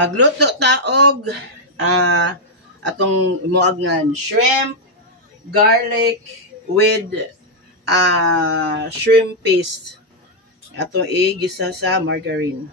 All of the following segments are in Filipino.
Magluto ta og atong moagngan shrimp, garlic with shrimp paste. Atong igisa sa margarine.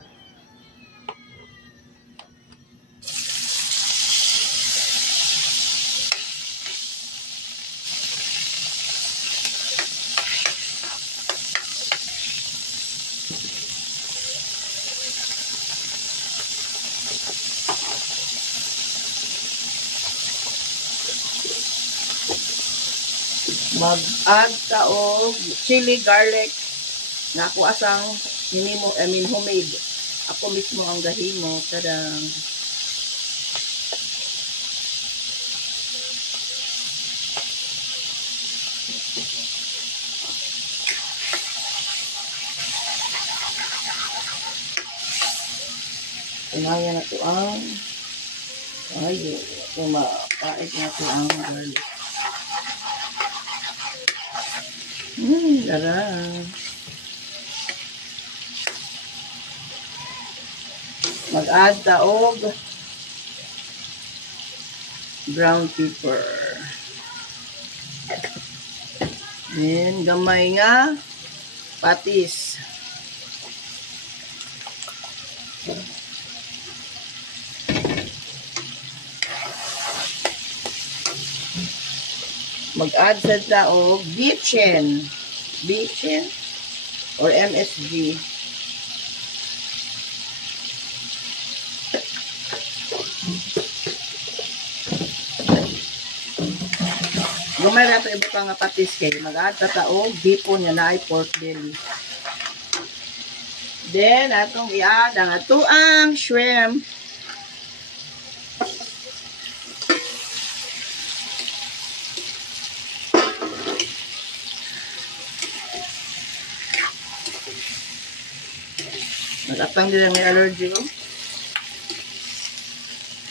Mag-add ka og chili garlic na ako asang hinimo, homemade. Ako mismo ang gahimo. Tadang. Tunaya na ito ang yung mapait na ito ang garlic. Dara. Mag-add ta og brown pepper. Then gamay nga patis. Mag-add sa ta og bitchin or MSG. Gamay ra to ibuka nga patis kay mag-add ta og dipon nga naay pork belly. Then atong i-add ang atuang shrimp. Nag-apang din may allergy ko.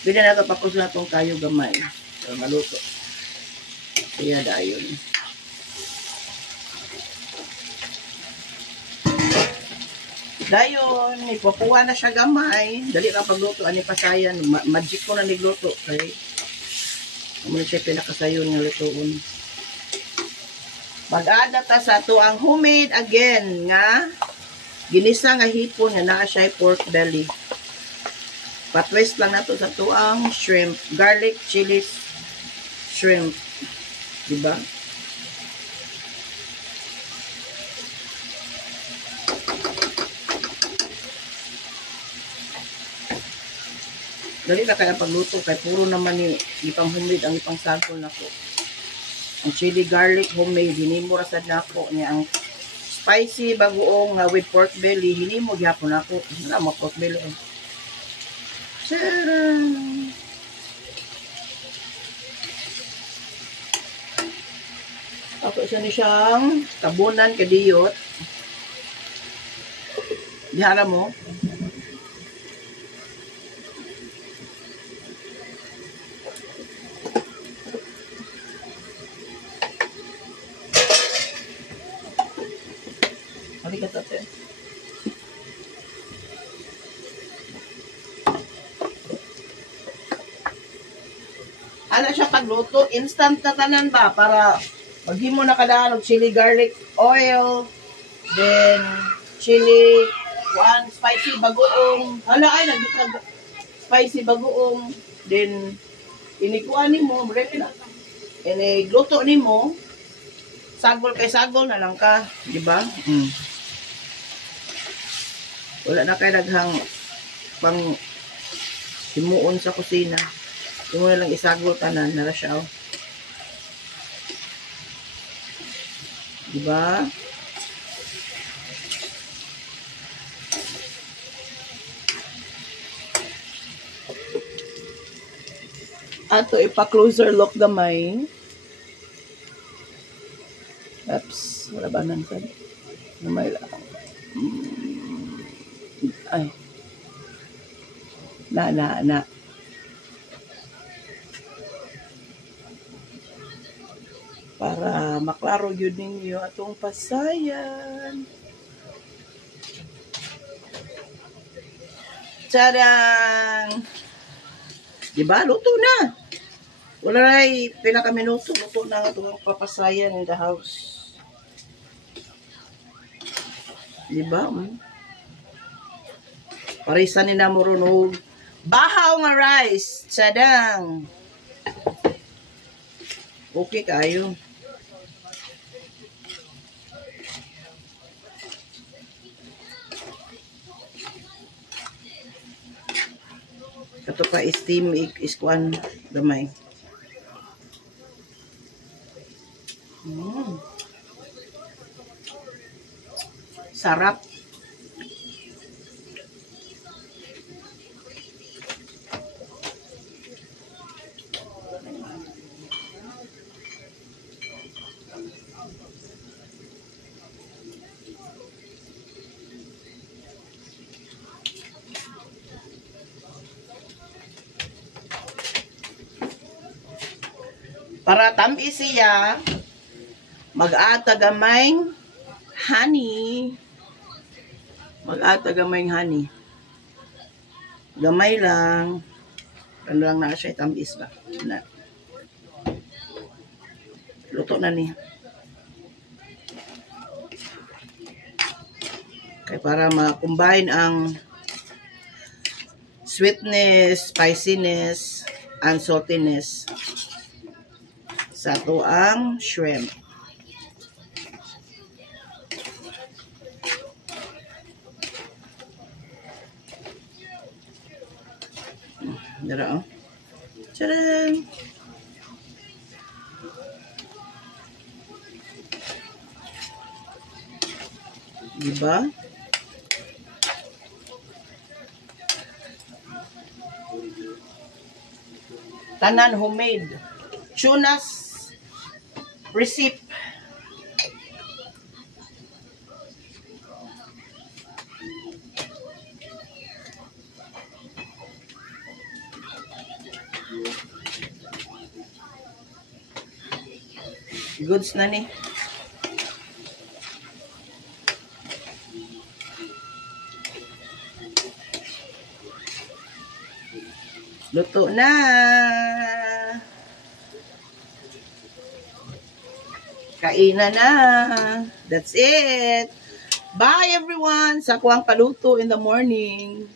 Bila na ito pakos na itong kayo gamay. So, maluto. Kaya dayon. Dayon, ipapuwa na siya gamay. Dali ka pagluto. Ani pasayan. Magic ko na nigluto. Okay? Muna siya pinakasayon ng lutoon. Mag-add ta sa ito ang homemade again nga ginisa nga hipon nga naa siya pork belly. Patwist lang nato sa tuang shrimp, garlic, chili, shrimp. Diba? Dali na kaya pagluto kay puro naman ni ipang homemade ang ipang sample nako. Ang chili garlic homemade hinimo ra sad nako niya ang spicy bagoong with pork belly hinimo gyapon ako na mo pork belly. Sarang. Ako isa ni siyang tabunan kadiyot. Dihara mo. Halika tate. Ano siya pagluto? Instant na tanan ba? Para maghimo na kadaan og chili garlic oil, then chili, spicy bagoong. Hala ay nagdutag spicy bagoong. Then inikuan nimo, ready na. Inigluto nimo. Sagol kay sagol na lang ka, di ba? Wala na kay daghang pang himuon sa kusina. Yung mo na lang isagol tanan na siya. Di ba? Ato ipa-closer look gamay. Oops, wala ba nang sabi? Gamay lang. Ay. Na. Para maklaro yun ninyo atong pasayan. Tadang! Diba? Luto na. Wala rin pinakaminuto. Luto na nga itong papasayan in the house. Diba? Parisan ni na murunog. Bahaw nga rice. Tadang! Okay kayo. Ito pa steam iskuan gamay. Sarap. Para tamis siya, mag-ata gamayng honey. Mag-ata gamayng honey. Gamay lang. Ano lang na siya, tamis ba? Na. Luto na niya. Kaya para ma-combine ang sweetness, spiciness, and saltiness sa tuang shrimp. Dara, oh. Tcharam! Diba? Tanan homemade. Tunas recipe. Goods na ni. Luto na. Kainan na. That's it. Bye everyone. Sa kuwang paluto in the morning.